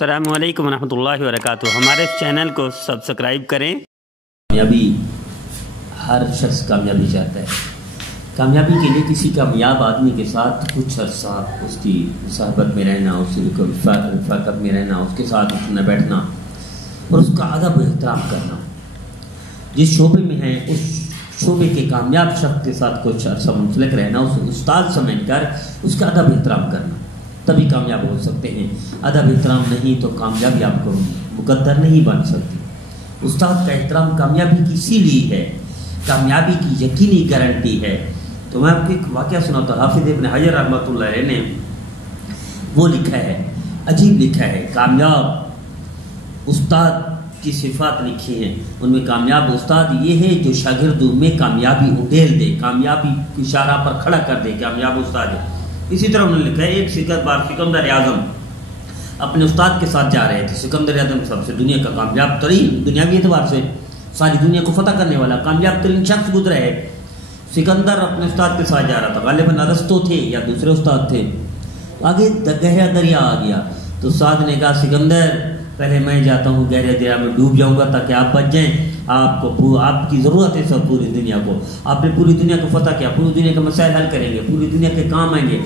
السلام علیکم ورحمۃ اللہ وبرکاتہ۔ ہمارے چینل کو سبسکرائب کریں۔ کامیابی، ہر شخص کامیابی چاہتا ہے۔ کامیابی کے لیے کسی کامیاب آدمی کے ساتھ کچھ عرصہ اس کی صحبت میں رہنا، اس کی رفاقت میں رہنا، اس کے ساتھ اٹھنا بیٹھنا اور اس کا ادب و احترام کرنا۔ جس شعبے میں ہے اس شعبے کے کامیاب شخص کے ساتھ کچھ عرصہ منسلک رہنا، اس استاد سمجھ کر اس کا ادب احترام کرنا، تبھی کامیاب ہو سکتے ہیں۔ ادب احترام نہیں تو کامیابی آپ کو مقدر نہیں بن سکتی۔ استاد کا احترام کامیابی کی اسی ہے، کامیابی کی یقینی گارنٹی ہے۔ تو میں آپ کو ایک واقعہ سناتا ہوں۔ حافظ ابن حجر رحمۃ اللہ علیہ نے وہ لکھا ہے، عجیب لکھا ہے، کامیاب استاد کی صفات لکھی ہیں۔ ان میں کامیاب استاد یہ ہے جو شاگردوں میں کامیابی اڈیل دے، کامیابی کی شاہراہ پر کھڑا کر دے، کامیاب استاد ہے۔ اسی طرح انہوں نے لکھا ہے، ایک بار سکندر اعظم اپنے استاد کے ساتھ جا رہے تھے۔ سکندر اعظم سب سے دنیا کا کامیاب ترین، دنیاوی اعتبار سے ساری دنیا کو فتح کرنے والا کامیاب ترین شخص گزرا ہے۔ سکندر اپنے استاد کے ساتھ جا رہا تھا، غالباً ارسطو تھے یا دوسرے استاد تھے۔ آگے گہرا دریا آ گیا تو استاد نے کہا، سکندر پہلے میں جاتا ہوں، گہرے دریا میں ڈوب جاؤں گا تاکہ آپ بچ جائیں۔ آپ کی ضرورت ہے سب پوری دنیا کو، آپ نے پوری دنیا کو فتح کیا، پوری دنیا کے مسائل حل کریں گے، پوری دنیا کے کام آئیں گے،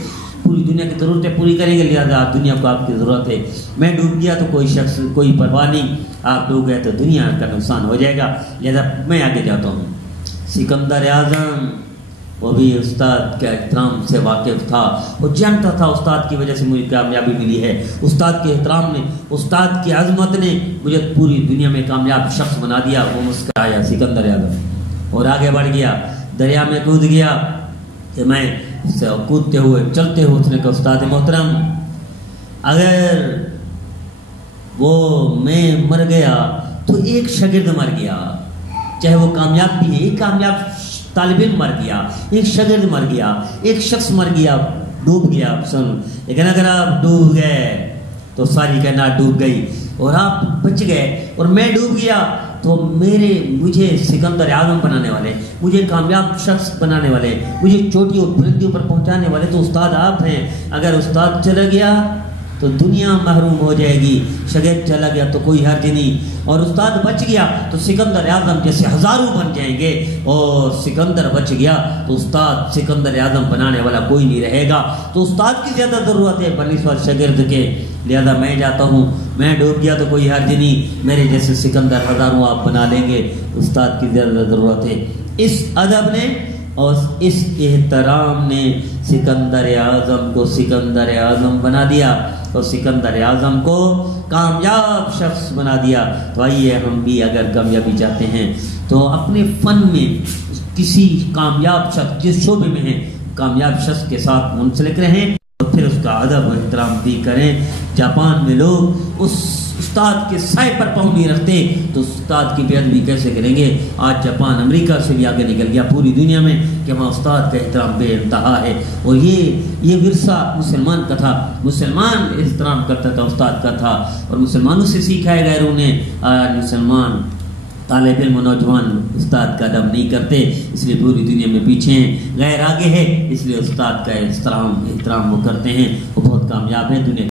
پوری دنیا کی ضرورتیں پوری کریں گے، لہٰذا آپ دنیا کو آپ کی ضرورت ہے۔ میں ڈوب گیا تو کوئی شخص کوئی پرواہ نہیں، آپ ڈوب گئے تو دنیا کا نقصان ہو جائے گا، لہٰذا میں آگے جاتا ہوں۔ سکندر اعظم وہ بھی استاد کے احترام سے واقف تھا، وہ جانتا تھا استاد کی وجہ سے مجھے کامیابی ملی ہے، استاد کے احترام نے، استاد کی عظمت نے مجھے پوری دنیا میں کامیاب شخص بنا دیا۔ وہ مسکرایا سکندر اعظم اور آگے بڑھ گیا، دریا میں کود گیا۔ کہ میں کودتے ہوئے چلتے ہوئے اس نے کہا، استاد محترم اگر وہ میں مر گیا تو ایک شاگرد مر گیا، چاہے وہ کامیاب بھی ہے، ایک کامیاب طالب علم مر گیا، ایک شاگرد مر گیا، ایک شخص مر گیا، ڈوب گیا سن، لیکن اگر آپ ڈوب گئے تو ساری کائنات ڈوب گئی، اور آپ بچ گئے اور میں ڈوب گیا تو مجھے سکندر اعظم بنانے والے، مجھے کامیاب شخص بنانے والے، مجھے چوٹیوں بلندیوں پر پہنچانے والے تو استاد آپ ہیں۔ اگر استاد چلا گیا تو دنیا محروم ہو جائے گی، شاگرد چلا گیا تو کوئی حرج نہیں، اور استاد بچ گیا تو سکندر اعظم جیسے ہزاروں بن جائیں گے، اور سکندر بچ گیا تو استاد سکندر اعظم بنانے والا کوئی نہیں رہے گا۔ تو استاد کی زیادہ ضرورت ہے بنسبت شاگرد کے، لہذا میں جاتا ہوں، میں ڈوب گیا تو کوئی حرج نہیں، میرے جیسے سکندر ہزاروں آپ بنا لیں گے، استاد کی زیادہ ضرورت ہے۔ اس ادب نے اور اس احترام نے سکندر اعظم کو سکندر اعظم بنا دیا اور سکندر اعظم کو کامیاب شخص بنا دیا۔ تو آئیے ہم بھی اگر کامیابی چاہتے ہیں تو اپنے فن میں کسی کامیاب شخص جس شعبے میں ہیں کامیاب شخص کے ساتھ منسلک رہیں اور پھر اس کا ادب و احترام بھی کریں۔ جاپان میں لوگ اس استاد کے سائے پر پاؤں نہیں رکھتے تو استاد کی بے ادبی کیسے کریں گے؟ آج جاپان امریکہ سے بھی آگے نکل گیا پوری دنیا میں کہ وہاں استاد کا احترام بے انتہا ہے، اور یہ ورثہ مسلمان کا تھا، مسلمان احترام کرتا تھا، استاد کا تھا، اور مسلمانوں سے سیکھا ہے غیروں نے۔ آج مسلمان طالب علم و نوجوان استاد کا ادب نہیں کرتے، اس لیے پوری دنیا میں پیچھے ہیں، غیر آگے ہے، اس لیے استاد کا احترام وہ کرتے ہیں، وہ بہت کامیاب ہے دنیا